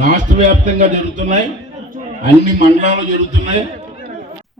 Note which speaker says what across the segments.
Speaker 1: రాష్ట్ర వ్యాప్తంగా జరుగుతున్నాయి. అన్ని మండలాలు జరుగుతున్నాయి.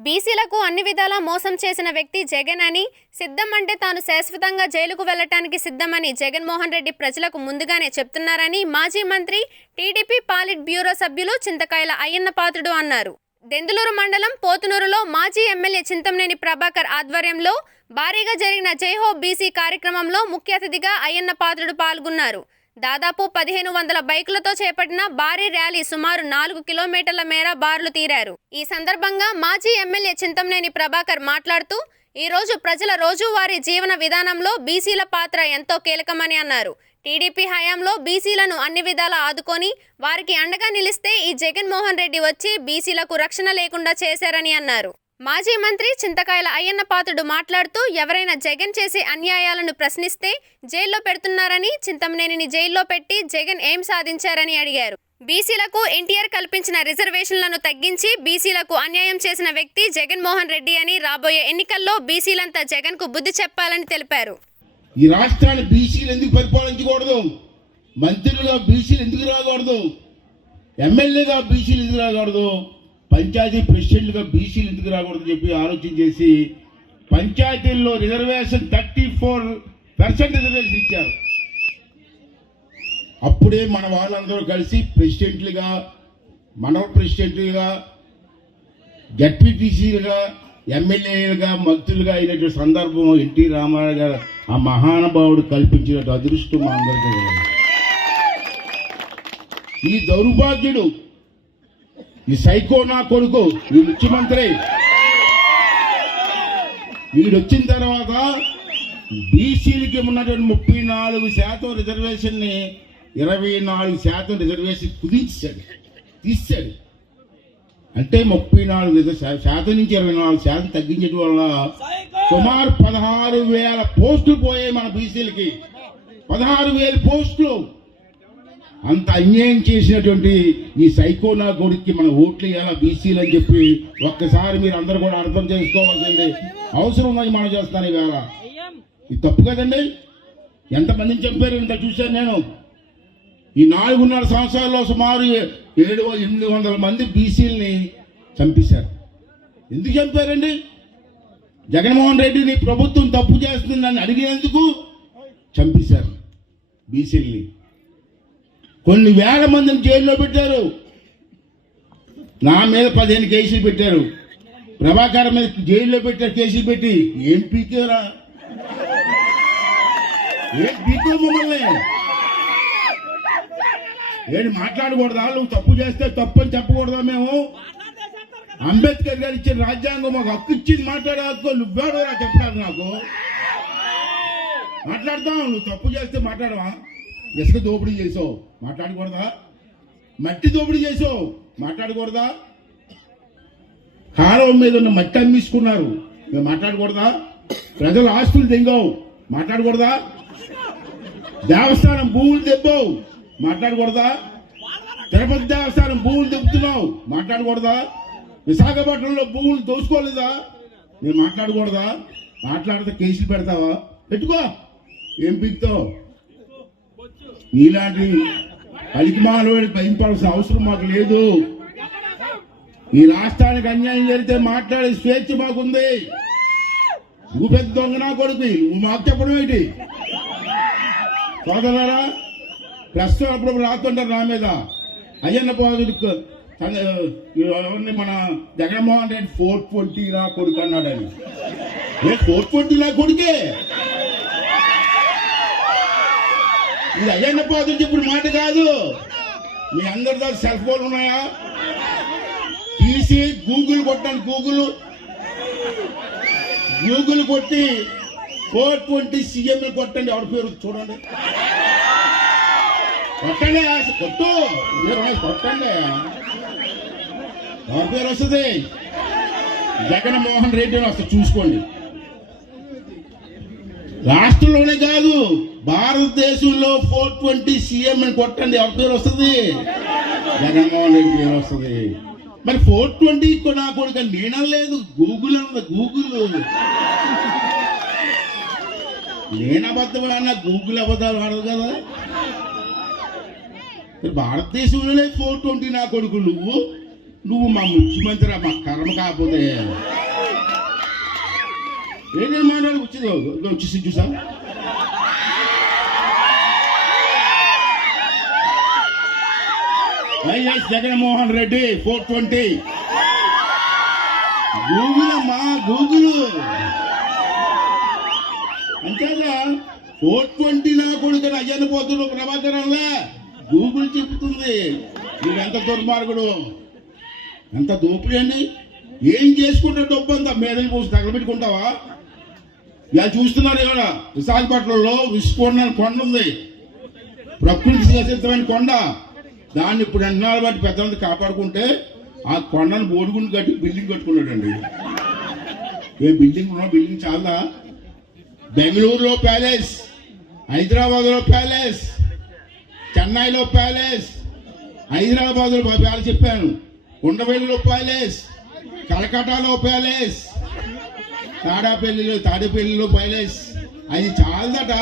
Speaker 2: బీసీలకు అన్ని విధాలా మోసం చేసిన వ్యక్తి జగన్ అని సిద్ధం అంటే తాను శాశ్వతంగా జైలుకు వెళ్ళటానికి సిద్ధమని జగన్మోహన్ రెడ్డి ప్రజలకు ముందుగానే చెప్తున్నారని మాజీ మంత్రి టీడీపీ పాలిట్ బ్యూరో సభ్యులు చింతకాయల అయ్యన్న పాత్రుడు అన్నారు. దెందులూరు మండలం పోతునూరులో మాజీ ఎమ్మెల్యే చింతమనేని ప్రభాకర్ ఆధ్వర్యంలో భారీగా జరిగిన జైహో బీసీ కార్యక్రమంలో ముఖ్య అతిథిగా అయ్యన్న పాత్రుడు పాల్గొన్నారు. దాదాపు పదిహేను వందల బైకులతో చేపట్టిన భారీ ర్యాలీ సుమారు నాలుగు కిలోమీటర్ల మేర బార్లు తీరారు. ఈ సందర్భంగా మాజీ ఎమ్మెల్యే చింతమనేని ప్రభాకర్ మాట్లాడుతూ ఈ రోజు ప్రజల రోజువారీ జీవన విధానంలో బీసీల పాత్ర ఎంతో కీలకమని అన్నారు. టీడీపీ హయాంలో బీసీలను అన్ని విధాలా ఆదుకొని వారికి అండగా నిలిస్తే ఈ జగన్మోహన్ రెడ్డి వచ్చి బీసీలకు రక్షణ లేకుండా చేశారని అన్నారు. మాజీ మంత్రి చింతకాయల అయ్యన్నపాతుడు మాట్లాడుతూ ఎవరైనా జగన్ చేసే అన్యాయాలను ప్రశ్నిస్తే జైల్లో పెడుతున్నారని చింతమనేనిని జైల్లో పెట్టి జగన్ ఏం సాధించారని అడిగారు. బీసీలకు ఎన్టీఆర్ కల్పించిన రిజర్వేషన్లను తగ్గించి బీసీలకు అన్యాయం చేసిన వ్యక్తి జగన్మోహన్ రెడ్డి అని రాబోయే ఎన్నికల్లో బీసీలంతా జగన్కు బుద్ధి చెప్పాలని తెలిపారు.
Speaker 1: ఈ రాష్ట్రాన్ని బీసీలు ఎందుకు పరిపాలించకూడదు? మంత్రులుగా బీసీలు ఎందుకు రాకూడదు? ఎమ్మెల్యేగా బీసీలు ఎందుకు రాకూడదు? పంచాయతీ ప్రెసిడెంట్గా బీసీలు ఎందుకు రాకూడదు చెప్పి ఆలోచన చేసి పంచాయతీల్లో reservation thirty four percent reservation ఇచ్చారు. అప్పుడే మన వాళ్ళందరూ కలిసి ప్రెసిడెంట్లుగా మండల ప్రెసిడెంట్లుగా జడ్పీటీసీలుగా ఎమ్మెల్యేలుగా మంత్రులుగా అయినటువంటి సందర్భం ఎన్టీ రామారావు గారు ఆ మహానుభావుడు కల్పించినట్టు అదృష్టం మా అందరికీ ఈ దౌర్భాగ్యుడు ఈ సైకో నా కొడుకు ఈ ముఖ్యమంత్రి. వీడు వచ్చిన తర్వాత బీసీలకి ఉన్నటువంటి ముప్పై నాలుగు శాతం రిజర్వేషన్ని ఇరవై నాలుగు శాతం రిజర్వేషన్ కుదించాడు. తీసాడు అంటే ముప్పై నాలుగు శాతం నుంచి ఇరవై నాలుగు శాతం తగ్గించడం వల్ల సుమారు పదహారు వేల పోస్టులు పోయాయి మన బీసీలకి. పదహారు వేల పోస్టులు. అంత అన్యాయం చేసినటువంటి ఈ సైకోనా కొడుక్కి మన ఓట్లు వేయాలా బీసీలు అని చెప్పి ఒక్కసారి మీరు అందరూ కూడా అర్థం చేసుకోవాల్సింది. అవసరం ఉన్నది మనం చేస్తాను ఈవేళ ఇది తప్పు కదండి? ఎంతమందిని చంపారు? ఇంత చూశాను నేను. ఈ నాలుగున్నర సంవత్సరాల్లో సుమారు ఏడు ఎనిమిది వందల మంది బీసీలని చంపేశారు. ఎందుకు చంపారండి? జగన్మోహన్ రెడ్డిని ప్రభుత్వం తప్పు చేస్తుందని అడిగినందుకు చంపేశారు బీసీలని. కొన్ని వేల మందిని జైల్లో పెట్టారు. నా మీద పదిహేను కేసులు పెట్టారు. ప్రభాకర్ మీద జైల్లో పెట్టారు కేసులు పెట్టి. ఏం పీకేరా? ఏం పీకే మమ్మల్ని? ఏంటి మాట్లాడకూడదా? నువ్వు తప్పు చేస్తే తప్పు అని చెప్పకూడదా మేము? అంబేద్కర్ గారు ఇచ్చిన రాజ్యాంగం మాకు హక్కు ఇచ్చింది మాట్లాడే హక్కు నువ్వేడు చెప్పాడు నాకు? మాట్లాడతావు నువ్వు తప్పు చేస్తే మాట్లాడవా? ఇసుక దోపిడీ చేసావు మాట్లాడకూడదా? మట్టి దోపిడీ చేసావు మాట్లాడకూడదా? కాలం మీద ఉన్న మట్టి అమ్మేసుకున్నారు. మేము మాట్లాడకూడదా? ప్రజల ఆస్తులు తెంగావు. మాట్లాడకూడదా? దేవస్థానం భూములు తెప్పావు. మాట్లాడకూడదా? తిరుపతి దేవస్థానం భూములు తెప్పుతున్నావు మాట్లాడకూడదా? విశాఖపట్నంలో భూములు దోసుకోలేదా? నేను మాట్లాడకూడదా? మాట్లాడితే కేసులు పెడతావా? పెట్టుకో. ఏం పీక్తావు? నీలాంటి పలికిమాలు భయపడాల్సిన అవసరం మాకు లేదు. ఈ రాష్ట్రానికి అన్యాయం జరిగితే మాట్లాడే స్వేచ్ఛ మాకుంది. నువ్వు పెద్ద దొంగ నా కొడుకు నువ్వు మాకు చెప్పడం ఏంటి? సోదరులారా ప్రస్తుతం అప్పుడప్పుడు రాస్తుంటారు నా మీద. అయ్యన్న పోదుడు ఎవరిని మన జగన్మోహన్ రెడ్డి ఫోర్ ట్వంటీ నా కొడుకు అన్నాడు ఏ ఫోర్ ట్వంటీ నా కొడుకే? ఇది అయ్యన్న పోతుంది ఇప్పుడు మాట కాదు. మీ అందరి దగ్గర సెల్ ఫోన్ ఉన్నాయా? తీసి గూగుల్ కొట్టండి గూగుల్. గూగుల్ కొట్టి ఫోర్ ట్వంటీ సీఎంలు కొట్టండి ఎవరి పేరు చూడండి. కొట్టండి కొట్టు. మీరు కొట్టండి. ఎవరి పేరు వస్తుంది? జగన్మోహన్ రెడ్డి అని వస్తుంది చూసుకోండి. రాష్ట్రంలోనే కాదు. భారతదేశంలో ఫోర్ ట్వంటీ సీఎం అని కొట్టండి ఎవరి పేరు వస్తుంది? జగన్మోహన్ రెడ్డి పేరు వస్తుంది. మరి ఫోర్ ట్వంటీ నా కొడుకు నేనలేదు గూగుల్ అన్న గూగుల్. నేను అబద్ధం అన్న గూగుల్ అబద్ధాలు ఆడదు కదా. మరి భారతదేశంలోనే ఫోర్ ట్వంటీ నా కొడుకు నువ్వు? నువ్వు మా ముఖ్యమంత్రి మా కర్మ కాకపోతే. ఏదేం మాట్లాడి వచ్చింది వచ్చేసి చూసా YS Jaganmohan Reddy four twenty. Google అమ్మా గూగుల్. అంతేగా ఫోర్ ట్వంటీ నా కొడుకు అయ్యన్న పోతున్న ప్రభాకరంలా గూగుల్ చెప్తుంది. మీరు ఎంత దుర్మార్గుడు? ఎంత దోపిడీ? అండి ఏం చేసుకుంటే డబ్బు అంతా మీదని పోసి తగలబెట్టుకుంటావా? ఇలా చూస్తున్నారు ఇక్కడ విశాఖపట్నంలో విస్ఫోటన కొండ ఉంది. ప్రకృతి సిద్ధమైన కొండ. దాన్ని ఇప్పుడు ఎన్నాళ్ళు బట్టి పెద్దలంతా కాపాడుకుంటే ఆ కొండను బోడుగుండు కట్టి బిల్డింగ్ కట్టుకున్నాడండి. ఏ బిల్డింగ్ ఉన్నా బిల్డింగ్ చాలా బెంగళూరులో ప్యాలెస్ హైదరాబాద్లో ప్యాలెస్ చెన్నైలో ప్యాలెస్ హైదరాబాద్లో ప్యాలెస్ చెప్పాను. ఉండవెల్లిలో ప్యాలెస్ కలకటాలో ప్యాలెస్ తాడాపల్లిలో తాడేపల్లిలో ప్యాలెస్. అది చాలదట.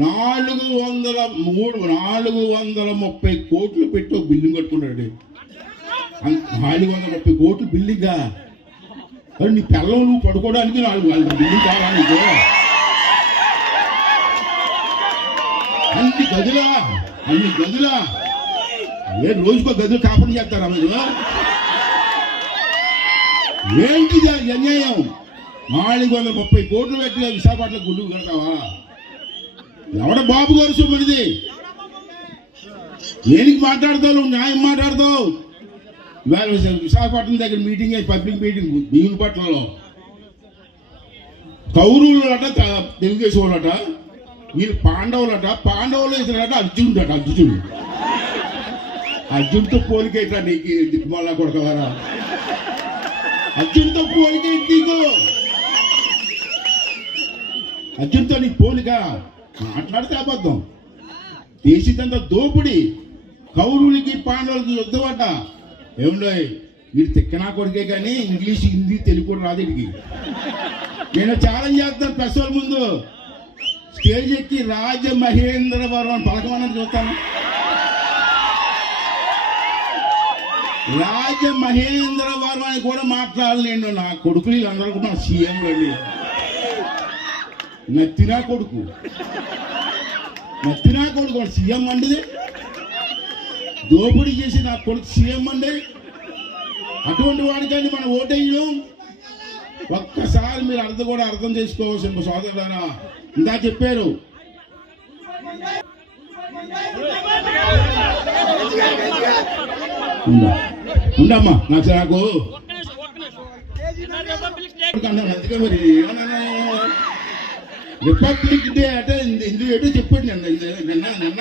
Speaker 1: నాలుగు వందల మూడు నాలుగు వందల ముప్పై కోట్లు పెట్టి ఒక బిల్డింగ్ కట్టుకున్నాడు నాలుగు వందల ముప్పై కోట్లు బిల్డింగా? మరి నీ పిల్లలు నువ్వు పడుకోవడానికి నాలుగు నాలుగు బిల్డింగ్ కావాలా నీకు? అన్ని గదులా అన్ని గదులా. ఏ రోజుకో గదులు కాపని చేస్తారా మీరు? ఏంటిది అన్యాయం? నాలుగు వందల ముప్పై కోట్లు పెట్టి విశాఖపట్నం గుళ్ళు కడతావా? ఎవడ బాబు గారు సొమ్మిది దేనికి మాట్లాడతావు? న్యాయం మాట్లాడతావు? ఇవాళ విశాఖపట్నం దగ్గర మీటింగ్ అయ్యి పబ్లిక్ మీటింగ్ భీములపట్నంలో కౌరవులట అట తెలుగుదేశం వాళ్ళట వీళ్ళు పాండవులట పాండవులు ఇతరట అర్జునుడు. అట అర్జునుడు అర్జున్తో పోలికేట్రా నీకు దిక్కుమల్లా కొడకవారా అర్జున్తో పోలికే నీకు? అర్జున్తో నీకు పోలిక? మాట్లాడితే అబద్ధం. దేశితంతా దోపిడి. కౌరులకి పాండవులకి యుద్ధమట. అట ఏముండో వీడు తిక్కనా కొడుకే కానీ ఇంగ్లీష్ హిందీ తెలుగు కూడా రాదు వీడికి నేను ఛాలెంజ్ చేస్తాను ప్రెస్ ముందు. స్టేజ్ ఎక్కి రాజ మహేంద్రవరం అని పలకమని చూస్తాను. రాజ మహేంద్రవరం అని కూడా మాట్లాడలేండు నా కొడుకులు వీళ్ళందరూ కూడా సీఎం అండి. నత్తినా కొడుకు. నత్తినా కొడుకు సీఎం అండి దోపిడీ చేసి నా కొడుకు సీఎం అండి అటువంటి వాడికని మనం ఓటేయడం. ఒక్కసారి మీరు అర్థం కూడా అర్థం చేసుకోవాల్సిన సోదరులారా. ఇందా చెప్పారు. ఉండమ్మా నాకు నాకు. మరి ఏమన్నా రిపబ్లిక్ డే అంటే హిందీ ఏంటో చెప్పాడు నిన్న నిన్న- నిన్న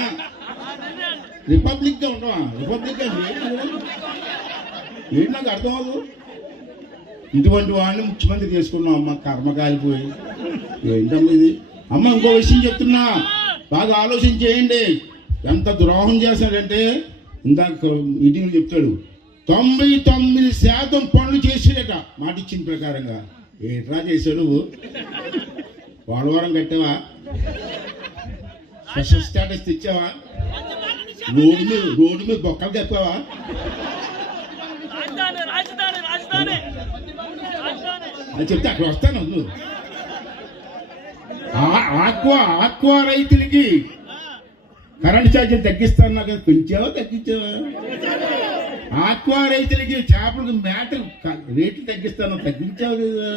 Speaker 1: రిపబ్లిక్గా ఉండవా? రిపబ్లిక్ ఏంటి నాకు అర్థం అవ్వదు ఇటువంటి వాడిని ముఖ్యమంత్రి చేసుకున్నాం అమ్మ కర్మ కాలిపోయి. ఏంటమ్మా ఇది? అమ్మ ఇంకో విషయం చెప్తున్నా. బాగా ఆలోచన చేయండి. ఎంత ద్రోహం చేశాడంటే ఇందాక మీటింగ్ చెప్తాడు తొంభై తొమ్మిది శాతం పనులు చేసాడట మాట ఇచ్చిన ప్రకారంగా. ఏంట్రా చేశాడు? పోలవరం కట్టావా? స్పెషల్ స్టేటస్ తెచ్చావా? రోడ్డు మీద రోడ్డు మీద బొక్కలు కప్పావా?
Speaker 3: రాజధాని
Speaker 1: అది చెప్తే అక్కడ వస్తాను నువ్వు. ఆక్వా ఆక్వా రైతులకి కరెంట్ ఛార్జీలు తగ్గిస్తాను నాకు పెంచావా తగ్గించావా? ఆక్వా రైతులకి చేపలకు మేతలు రేట్లు తగ్గిస్తాను. తగ్గించావు కదా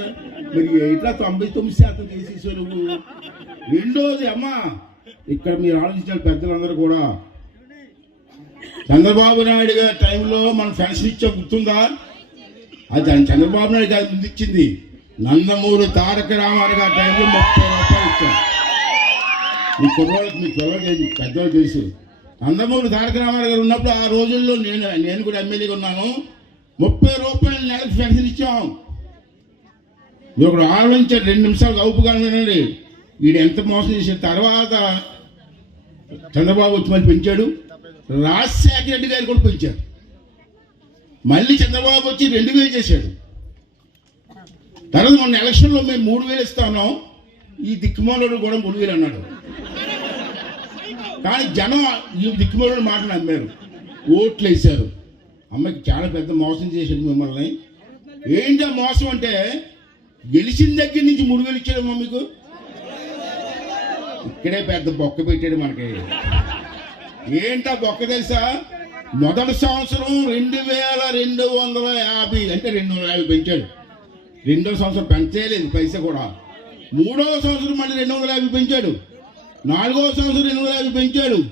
Speaker 1: మరి ఎట్లా తొంభై తొమ్మిది శాతం చేసేసావు నువ్వు? రెండోది అమ్మా ఇక్కడ మీరు ఆలోచించాలి పెద్దలందరూ కూడా చంద్రబాబు నాయుడు గారి టైంలో మనం పెన్షన్ ఇచ్చా గుర్తుందా? అది ఆయన చంద్రబాబు నాయుడు గారు ముందు ఇచ్చింది. నందమూరు తారక రామారావు గారి టైంలో ముప్పై రూపాయలు ఇచ్చాం మీ కుర్రోళ్ళకి మీ పిల్లలకి పెద్దలు చేసేది నందమూరి తారక రామారావు గారు ఉన్నప్పుడు ఆ రోజుల్లో నేను నేను కూడా ఎమ్మెల్యేగా ఉన్నాను. ముప్పై రూపాయలు నెలకు పెన్షన్ ఇచ్చాం. మీరు ఒకడు ఆలోచించాడు రెండు నిమిషాలు గౌపుగా వినండి వీడు ఎంత మోసం చేసిన తర్వాత చంద్రబాబు వచ్చి మళ్ళీ పెంచాడు. రాజశేఖర రెడ్డి గారు కూడా పెంచారు. మళ్ళీ చంద్రబాబు వచ్చి రెండు వేలు చేశాడు. తర్వాత మొన్న ఎలక్షన్లో మేము మూడు వేలు ఇస్తా ఉన్నాం ఈ దిక్కుమాలోడు కూడా మూడు వేలు అన్నాడు. కానీ జనం ఈ దిక్కుమోడని మాట నమ్మారు. ఓట్లు వేశారు. అమ్మకి చాలా పెద్ద మోసం చేశాడు మిమ్మల్ని. ఏంటి ఆ మోసం అంటే గెలిచిన దగ్గర నుంచి మూడు వేలు ఇచ్చాడమ్మా మీకు. ఇక్కడే పెద్ద బొక్క పెట్టాడు మనకి. ఏంటా బొక్క తెలుసా? మొదటి సంవత్సరం రెండు వేల రెండు వందల యాభై అంటే రెండు వందల యాభై పెంచాడు. రెండో సంవత్సరం పెంచేయలేదు పైసా కూడా. మూడవ సంవత్సరం మళ్ళీ రెండు వందల యాభై పెంచాడు. నాలుగవ సంవత్సరం రెండు వందల యాభై పెంచాడు.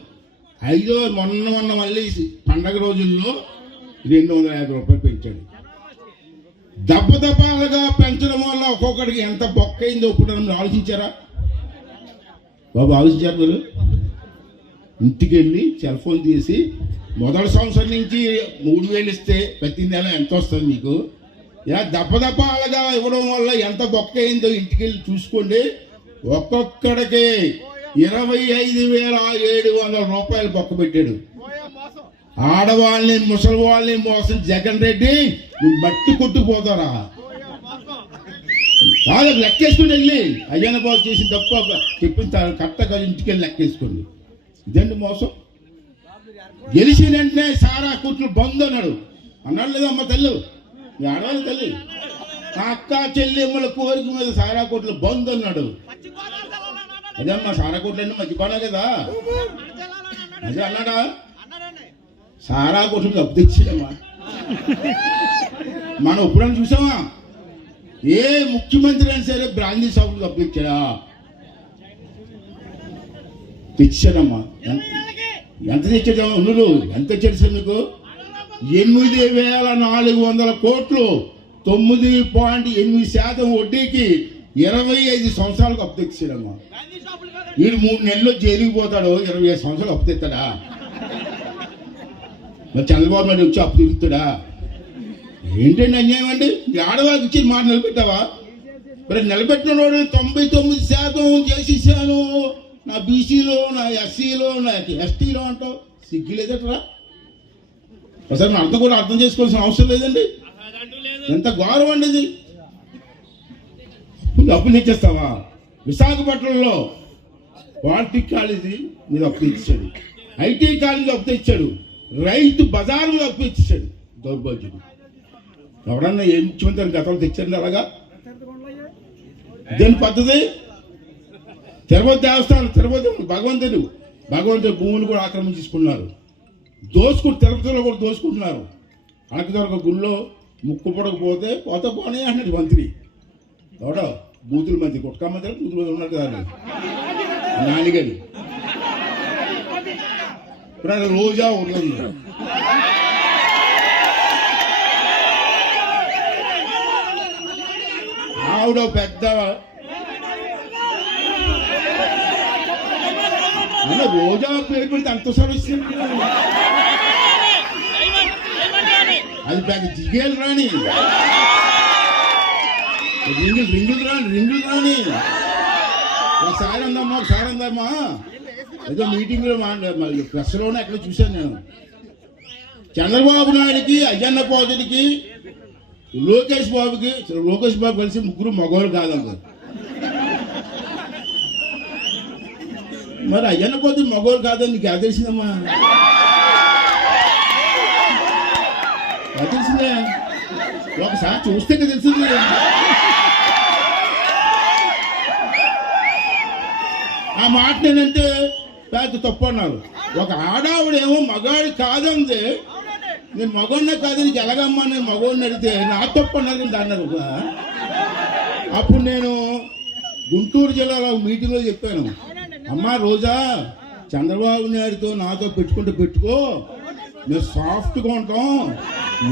Speaker 1: ఐదో మొన్న మొన్న మళ్ళీ పండగ రోజుల్లో రెండు వందల యాభై రూపాయలు పెంచాడు. దెబ్బ దెబ్బలుగా పెంచడం వల్ల ఒక్కొక్కడికి ఎంత బొక్క అయిందో ఇప్పుడు మీరు ఆలోచించారా? బాబు ఆలోచించారు మీరు? ఇంటికి వెళ్ళి సెల్ ఫోన్ తీసి మొదటి సంవత్సరం నుంచి మూడు వేలు ఇస్తే ప్రతి నెల ఎంత వస్తుంది మీకు? ఇలా దెబ్బ ఇవ్వడం వల్ల ఎంత బొక్క అయిందో ఇంటికి వెళ్ళి చూసుకోండి. ఒక్కొక్కడికి ఇరవై ఐదు వేల ఏడు వందల రూపాయలు బొక్క పెట్టాడు. ఆడవాళ్ళని ముసలి వాళ్ళని మోసం జగన్ రెడ్డి నువ్వు మట్టి కొట్టుకుపోతారా? కాదు లెక్కేసుకుని వెళ్ళి అయ్యన్న బాబు చేసి తప్ప చెప్పిన కరెక్ట్గా ఇంటికెళ్ళి లెక్కేసుకోండి. ఇదండి మోసం? గెలిచిన వెంటనే సారా కూతురు బంద్ అన్నాడు. అన్నాడు లేదా అమ్మ తల్లు? మీ ఆడవాళ్ళ తల్లి? నా అక్క చెల్లెమ్మల కోరిక మీద సారా కోట్లు బంద్ అన్నాడు. అదే అమ్మా సారా కోట్లు అంటే మర్చిపోనా కదా. అదే అన్నాడా? సారా కోట్లు అప్పు తెచ్చాడమ్మా మనం ఎప్పుడైనా చూసామా ఏ ముఖ్యమంత్రి అయినా సరే బ్రాందీ షాపులు అప్పు తెచ్చాడా తెచ్చాడమ్మా. ఎంత- ఎంత తెచ్చాడు నువ్వు ఎంత తెచ్చాడు సార్ మీకు ఎనిమిది వేల నాలుగు వందల కోట్లు తొమ్మిది పాయింట్ ఎనిమిది శాతం వడ్డీకి ఇరవై ఐదు సంవత్సరాలకు అప్పు తెచ్చాడమ్మా వీడు మూడు నెలల్లో జైలుకి పోతాడు ఇరవై ఐదు సంవత్సరాలు అప్పు తెస్తాడా మరి చంద్రబాబు నాయుడు వచ్చి అప్పు తీరుతాడా ఏంటండి అన్యాయం అండి? ఆడవాళ్ళకి ఇచ్చి మాట నిలబెట్టావా? మరి నిలబెట్టిన వాడు తొంభై తొమ్మిది శాతం చేసేసాను నా బీసీలో నా ఎస్సీలో నా ఎస్టీలో అంటావు. సిగ్గులేదట్రా? ఒకసారి నా అర్థం కూడా అర్థం చేసుకోవాల్సిన అవసరం లేదండి. ఎంత గౌరవం అండి ఇది. అప్పులు అప్పులు విశాఖపట్నంలో పాలిటిక్ కాలేజీ మీద అప్పు ఇచ్చాడు ఐటీ కాలేజీ అప్పు తెచ్చాడు రైతు బజార్ మీద అప్పు ఇచ్చాడు దౌర్భాగ్యుడు. ఎవడన్నా ఏ ముఖ్యమంత్రి గతంలో తెచ్చాడు అలాగా? దేని పద్ధతి? తిరుపతి దేవస్థానం తిరుపతి భగవంతుడు. భగవంతుడు భూములు కూడా ఆక్రమించుకున్నారు దోసుకుంటు తిరుపతిలో కూడా దోసుకుంటున్నారు. అనకదొరక గుళ్ళో ముక్కు పొడకపోతే పోతే పోనీ అన్నాడు మంత్రి. ఎవడో? బూతుల మధ్య కుట్కా మధ్య బూతుల మధ్య ఉన్నారు కదా వాళ్ళు. ఇప్పుడు ఆయన రోజా ఉంటుంది ఆవిడ పెద్ద అన్న రోజా పేరు పెడితే అంత సమస్య అది పెద్ద దిగేలు రాని రింగు రింగు రింగు రాని. ఒకసారి అందమ్మా ఒకసారి అందమ్మా ఏదో మీటింగ్లో ప్రెస్లోనే అక్కడ చూశాను నేను. చంద్రబాబు నాయుడికి అయ్యన్న పోతుడికి లోకేష్ బాబుకి లోకేష్ బాబు కలిసి ముగ్గురు మగవాళ్ళు కాదన్నారు మరి అయ్యన్న పోతే మగవాళ్ళు కాదని నీకు ఎలా తెలిసిందమ్మా? ఎలా తెలిసిందే? ఒకసారి చూస్తే కదా తెలిసింది. మాట నేనంటే పెద్ద తప్పు అన్నారు. ఒక ఆడావిడేమో మగాడి కాదంది. నేను మగోడినే కాదు నీకు ఎలాగమ్మా నేను మగోడిని అడిగితే నా తప్పు అన్నారు అన్నారు. అప్పుడు నేను గుంటూరు జిల్లాలో ఒక మీటింగ్లో చెప్పాను. అమ్మా రోజా చంద్రబాబు నాయుడుతో నాతో పెట్టుకుంటే పెట్టుకో. మేము సాఫ్ట్గా ఉంటాం.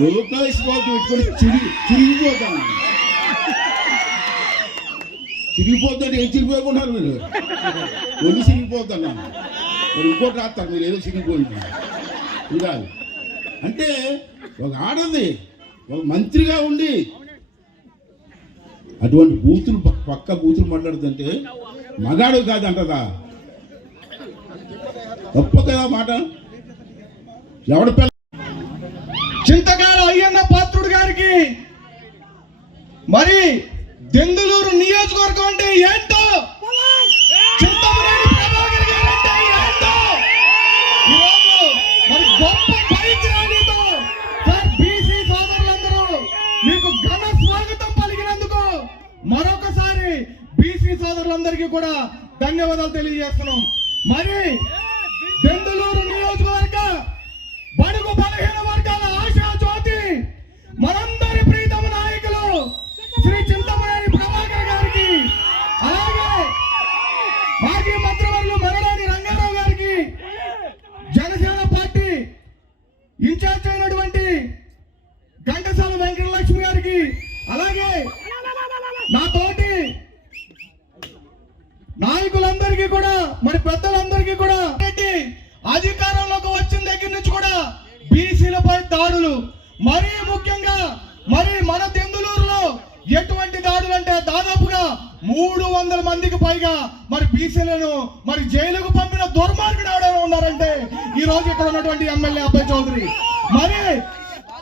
Speaker 1: లోకేష్ బాబు పెట్టుకుంటే చిరిగి చిరిగిపోతాను చిరిగిపోతుంటే ఏం చిరిగిపోతున్నారు మీరు? ఒళ్ళు చిరిగిపోతున్నాను మరి ఇంకోటి రాస్తారు మీరు ఏదో చిక్కుకోండి చూడాలి. అంటే ఒక ఆడది ఒక మంత్రిగా ఉండి అటువంటి బూతులు పక్క- పక్క బూతులు మాట్లాడుతుంటే మగాడు కాదంటదా తప్పు కదా మాట. ఎవడ పిల్ల?
Speaker 4: చింతకాల అయ్యన్న పాత్రుడు గారికి మరి దెందులూరు నియోజకవర్గం అంటే ఏంటో? చింతమనేని ప్రభాకర్ గారు అంటే ఏంటో? ఈరోజు మరి గొప్ప పరిజ్ఞానితో సార్ బీసీ సోదరులందరూ మీకు ఘన స్వాగతం పలికినందుకు మరొకసారి బీసీ సోదరులందరికీ కూడా ధన్యవాదాలు తెలియజేస్తున్నాం. మరి దెందులూరు నియోజకవర్గ బడుగు బలహీన వర్గాల ఆశా జ్యోతి మనందరి ప్రీతమ నాయకులు శ్రీ చింతమనేని ప్రభాకర్ గారికి అలాగే మాజీ మంత్రివర్యులు మరలాని రంగారావు గారికి జనసేన పార్టీ ఇన్ఛార్జ్ అయినటువంటి ఘంటసాల వెంకటలక్ష్మి గారికి అలాగే నా తోటి నాయకులందరికీ కూడా మరి పెద్దలందరికీ కూడా రెడ్డి అధికారంలోకి వచ్చిన దగ్గర నుంచి కూడా బీసీలపై దాడులు. మరీ ముఖ్యంగా మరి మన తెందులూరులో ఎటువంటి దాడులు అంటే దాదాపుగా మూడు వందల మందికి పైగా మరి బీసీలను మరి జైలుకు పంపిన దుర్మార్గుడు ఎవడైనా ఉన్నారంటే ఈ రోజు ఇక్కడ ఉన్నటువంటి ఎమ్మెల్యే అబ్బాయి చౌదరి. మరి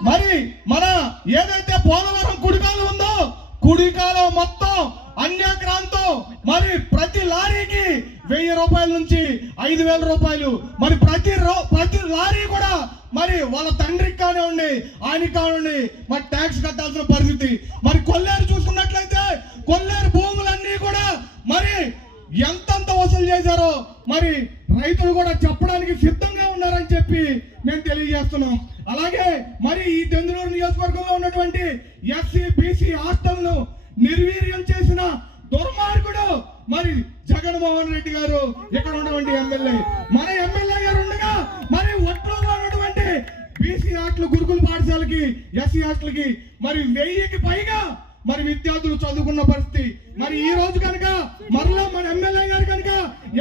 Speaker 4: మరి మన ఏదైతే పోలవరం కుడికాలు ఉందో కుడికాలు మొత్తం అన్యాక్రాంతం. మరి ప్రతి లారీకి వెయ్యి రూపాయల నుంచి ఐదు వేల రూపాయలు. మరి ప్రతి రో- ప్రతి లారీ కూడా మరి వాళ్ళ తండ్రికి కానివ్వండి ఆయనకి కానివ్వండి మరి ట్యాక్స్ కట్టాల్సిన పరిస్థితి. మరి కొల్లేరు చూసుకున్నట్లయితే కొల్లేరు భూములు కూడా మరి ఎంతంత వసూలు చేశారో మరి రైతులు కూడా చెప్పడానికి సిద్ధంగా ఉన్నారని చెప్పి మేము తెలియజేస్తున్నాం. అలాగే మరి ఈ దెందులూరు నియోజకవర్గంలో ఉన్నటువంటి ఎస్సీ బీసీ హాస్టల్ను నిర్వీర్యం చేసిన దుర్మార్గుడు మరి జగన్మోహన్ రెడ్డి గారు ఇక్కడ ఉన్నటువంటి ఎమ్మెల్యే. మన ఎమ్మెల్యే గారు ఉండగా మరి ఒట్లలో ఉన్నటువంటి బీసీ హాస్టల్ గురుకుల పాఠశాలకి ఎస్సీ హాస్టల్కి మరి వెయ్యికి పైగా మరి విద్యార్థులు చదువుకున్న పరిస్థితి. మరి ఈ రోజు కనుక మరలా మన ఎమ్మెల్యే గారు కనుక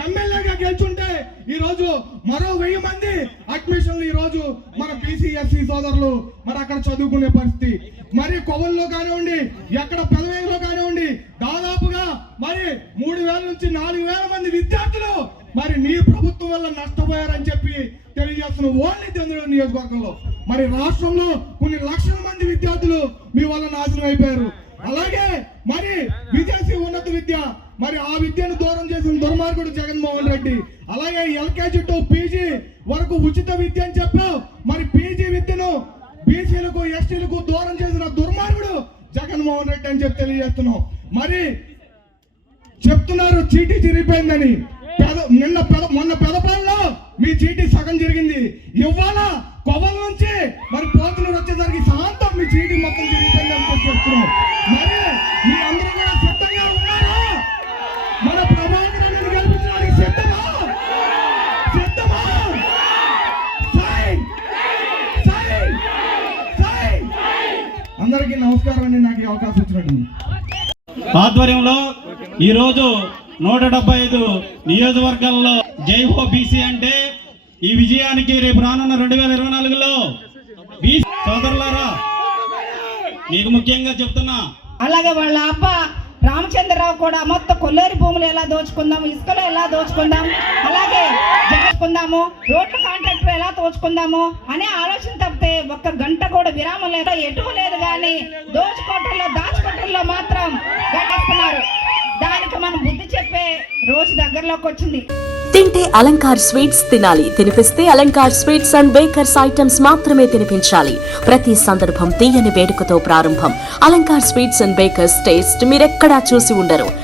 Speaker 4: ఎమ్మెల్యేగా గెలుచుంటే ఈ రోజు మరో వెయ్యి మంది అడ్మిషన్లు ఈ రోజు మన బీసీఎస్సీ సోదరులు మరి అక్కడ చదువుకునే పరిస్థితి. మరి కొవ్వల్లో కానివ్వండి ఎక్కడ పెదవేగిలో కానివ్వండి దాదాపుగా మరి మూడు వేల నుంచి నాలుగు వేల మంది విద్యార్థులు మరి నీ ప్రభుత్వం వల్ల నష్టపోయారని చెప్పి తెలియజేస్తున్న ఓన్లీ చంద్రుడు నియోజకవర్గంలో. మరి రాష్ట్రంలో కొన్ని లక్షల మంది విద్యార్థులు మీ వల్ల నాశనం అయిపోయారు. అలాగే మరి విదేశీ ఉన్నత విద్య మరి ఆ విద్యను దూరం చేసిన దుర్మార్గుడు జగన్మోహన్ రెడ్డి. అలాగే ఎల్కేజీ టు పీజీ వరకు ఉచిత విద్య అని చెప్పావు. మరి పీజీ విద్యను బీసీలకు ఎస్టీలకు దూరం చేసిన దుర్మార్గుడు జగన్మోహన్ రెడ్డి అని చెప్పి తెలియజేస్తున్నాం. మరి చెప్తున్నారు చీటీ చిరిగిపోయిందని. పెద నిన్న పెద మొన్న పెదపాలలో మీ చీటీ సగం జరిగింది. ఇవాళ పవన్ నుంచి మరి పోతులు వచ్చేసరికి శాంతం మీ చీటి మొత్తం తిరుగుతుంది అని చెప్పి చెప్తున్నాం మరి మీ అందరూ కూడా సిద్ధంగా ఉన్నారా? మన ప్రభాకర్ గెలిపించడానికి సిద్ధమా? సిద్ధమా? అందరికీ నమస్కారం అండి నాకు ఈ అవకాశం ఇచ్చినట్టు
Speaker 5: ఆధ్వర్యంలో ఈరోజు నూట డెబ్బై ఐదు నియోజకవర్గాల్లో జై హో బీసీ అంటే ఈ విజయానికి రేపు రానున్న రెండు వేల ఇరవై నాలుగులో సోదరులారా మీకు ముఖ్యంగా చెప్తున్నా.
Speaker 6: అలాగే వాళ్ళ అబ్బ రామచంద్రరావు కూడా మొత్తం కొల్లేరు భూములు ఎలా దోచుకుందాము ఇసుకలో ఎలా దోచుకుందాం అలాగే దోచుకుందాము రోడ్ల కాంట్రాక్టర్ ఎలా దోచుకుందాము అనే ఆలోచన తప్పితే ఒక్క గంట కూడా విరామం లేదా ఎటు లేదు కానీ దోచుకోవటంలో దాచుకోవటంలో మాత్రం గట్టేస్తున్నారు దానికి మనం బుద్ధి చెప్పే రోజు దగ్గరలోకి వచ్చింది.
Speaker 7: తింటే అలంకార్ స్వీట్స్ తినాలి తినిపిస్తే Alankar sweets and bakers items మాత్రమే తినిపించాలి. ప్రతి సందర్భం తీయని వేడుకతో ప్రారంభం. Alankar sweets and bakers taste మీరెక్కడా చూసి ఉండరు.